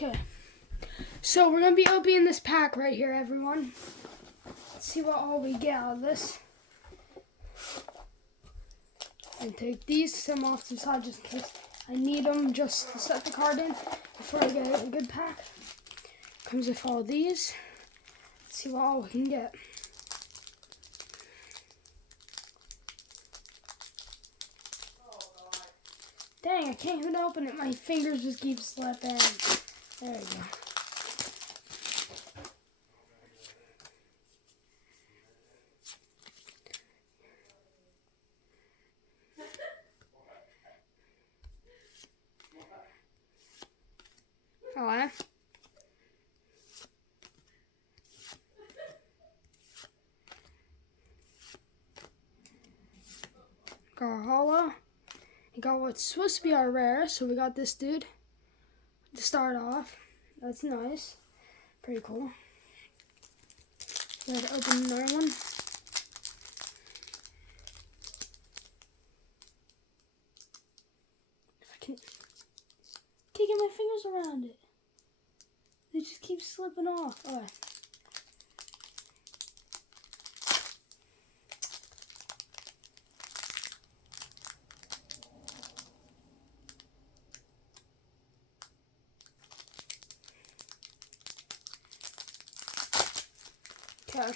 Okay. So we're going to be opening this pack right here, everyone. Let's see what all we get out of this. And take these, some off to the side just in case I need them just to set the card in before I get a good pack. Comes with all these. Let's see what all we can get. Dang, I can't even open it. My fingers just keep slipping. There we go. Alright. Got our holo. We got what's supposed to be our rare, so we got this dude to start off. That's nice. Pretty cool. Ready to open another one. If I can't get my fingers around it. They just keep slipping off. Alright. Okay.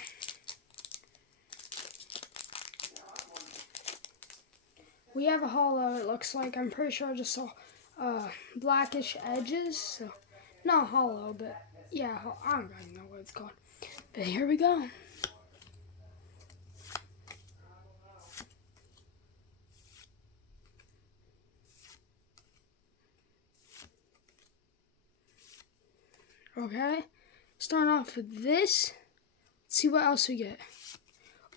We have a holo, it looks like. I'm pretty sure I just saw blackish edges. So, not hollow, but yeah, I don't really know what it's called. But here we go. Okay, starting off with this. Let's see what else we get.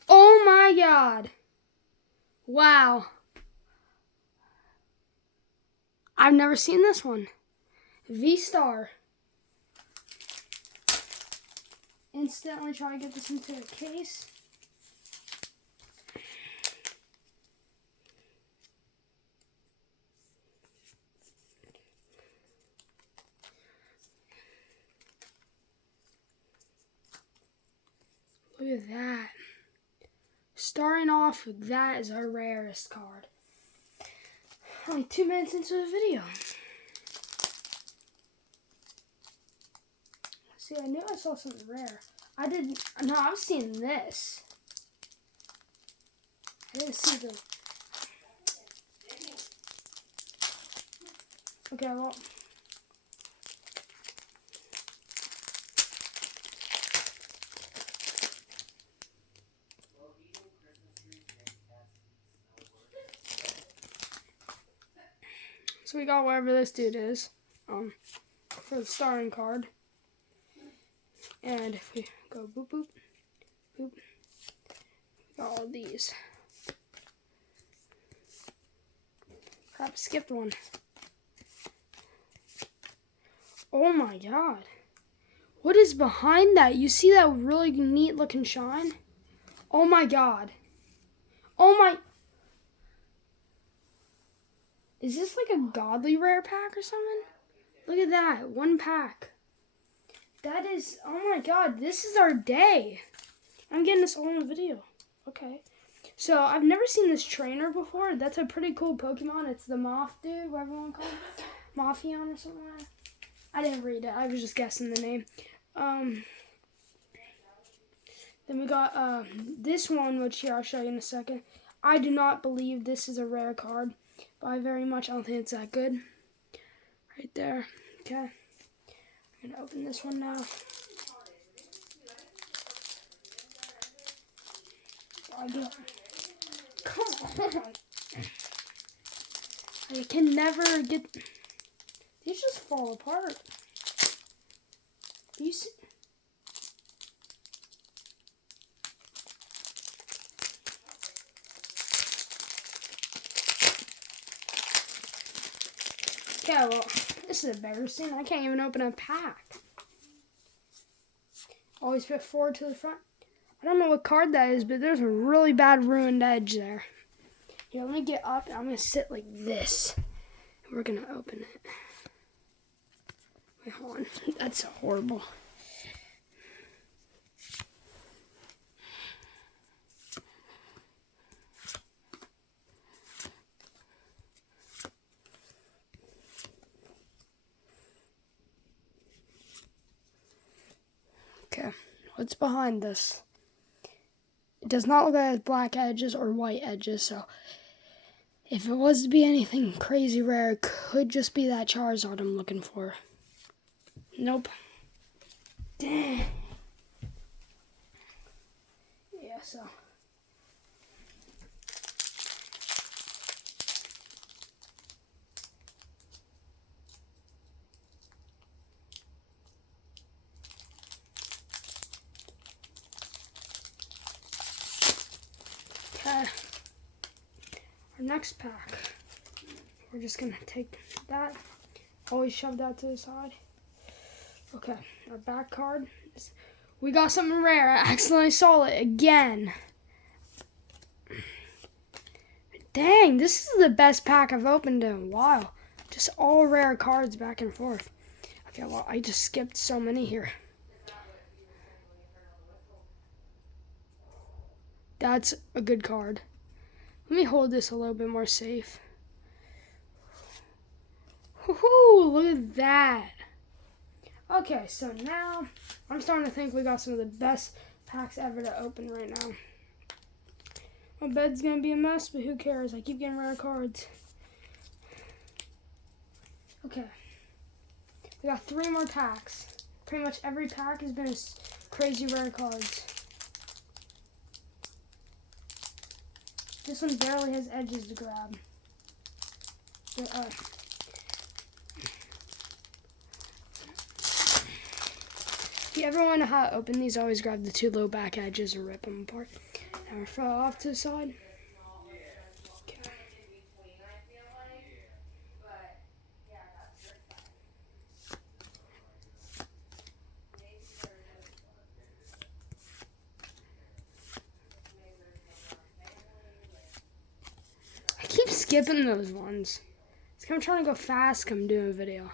Oh my god. Wow. I've never seen this one. V-Star. Instantly try to get this into a case. Look at that. Starting off with that is our rarest card. Only 2 minutes into the video. See, I knew I saw something rare. I've seen this. I didn't see the... Okay, well... So we got whatever this dude is, for the starting card. And if we go boop, boop, boop, we got all these. Crap, skipped one. Oh my god. What is behind that? You see that really neat looking shine? Oh my god. Oh my... Is this like a godly rare pack or something? Look at that. 1 pack. That is... Oh my god. This is our day. I'm getting this all in the video. Okay. So, I've never seen this trainer before. That's a pretty cool Pokemon. It's the Moth dude, whatever you want to call it. Mophion or something like that. I didn't read it. I was just guessing the name. Then we got this one, which here I'll show you in a second. I do not believe this is a rare card. By very much, I don't think it's that good. Right there. Okay. I'm gonna open this one now. Come on. I can never get... These just fall apart. You see... Yeah, well, this is embarrassing. I can't even open a pack. Always put 4 to the front. I don't know what card that is, but there's a really bad ruined edge there. Here, let me get up, and I'm going to sit like this. And we're going to open it. Wait, hold on. That's horrible. Okay, what's behind this? It does not look like it has black edges or white edges, so if it was to be anything crazy rare, it could just be that Charizard I'm looking for. Nope. Dang. Yeah, so. Okay. Our next pack. We're just gonna take that. Always shove that to the side. Okay, our back card. We got something rare. I accidentally saw it again. Dang, this is the best pack I've opened in a while. Just all rare cards back and forth. Okay, well, I just skipped so many here. That's a good card. Let me hold this a little bit more safe. Woohoo, look at that. Okay, so now I'm starting to think we got some of the best packs ever to open right now. My bed's gonna be a mess, but who cares? I keep getting rare cards. Okay, we got 3 more packs. Pretty much every pack has been crazy rare cards. This one barely has edges to grab. But, if you ever want to know how to open these, always grab the 2 low back edges or rip them apart. Now we're throw off to the side. Okay. I keep skipping those ones. It's like I'm trying to go fast come doing a video.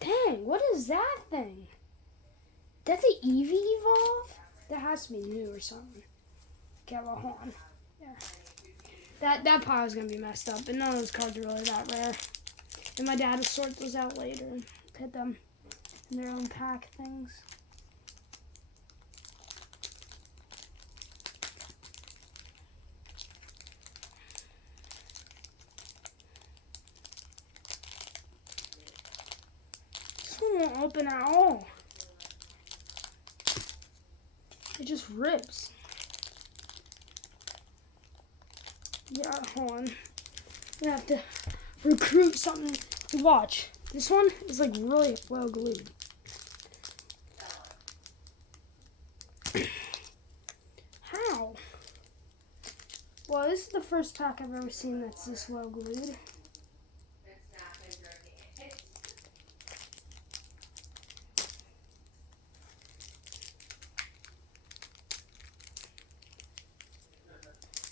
Dang, what is that thing? That's an Eevee Evolve? That has to be new or something. Okay, well, hold on. Yeah. That pile is going to be messed up, and none of those cards are really that rare. And my dad will sort those out later and put them in their own pack things. This one won't open at all. It just rips. Yeah, hold on. I have to recruit something. Watch. This one is like really well glued. How? Well, this is the first pack I've ever seen that's this well glued.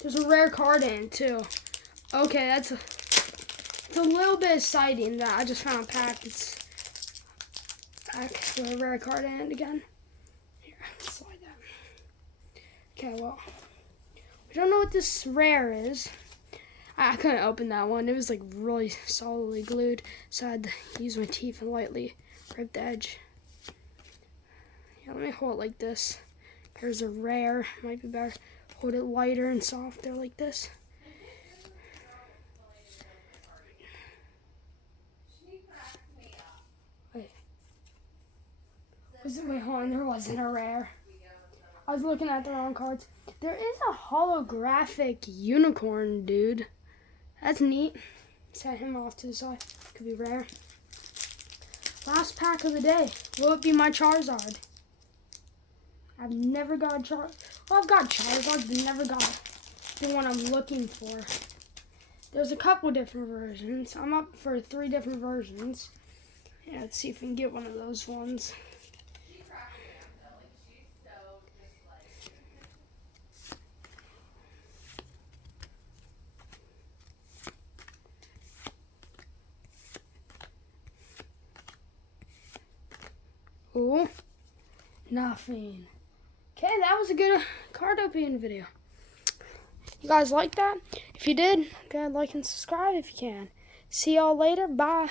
There's a rare card in it too. Okay, it's a little bit exciting that I just found a pack. It's pack with a rare card in it again. Here, slide that. Okay, well, we don't know what this rare is. I couldn't open that one. It was like really solidly glued, so I had to use my teeth and lightly rip the edge. Yeah, let me hold it like this. There's a rare. Might be better. Hold it lighter and softer like this. Wait, hold on. There wasn't a rare. I was looking at the wrong cards. There is a holographic unicorn, dude. That's neat. Set him off to the side. Could be rare. Last pack of the day. Will it be my Charizard? I've never got a Charizard. Well, I've got Charizard, but never got the one I'm looking for. There's a couple different versions. I'm up for 3 different versions. Yeah, let's see if we can get one of those ones. Ooh, nothing. Okay, that was a good card opening video. You guys like that? If you did, go ahead, like and subscribe if you can. See y'all later. Bye.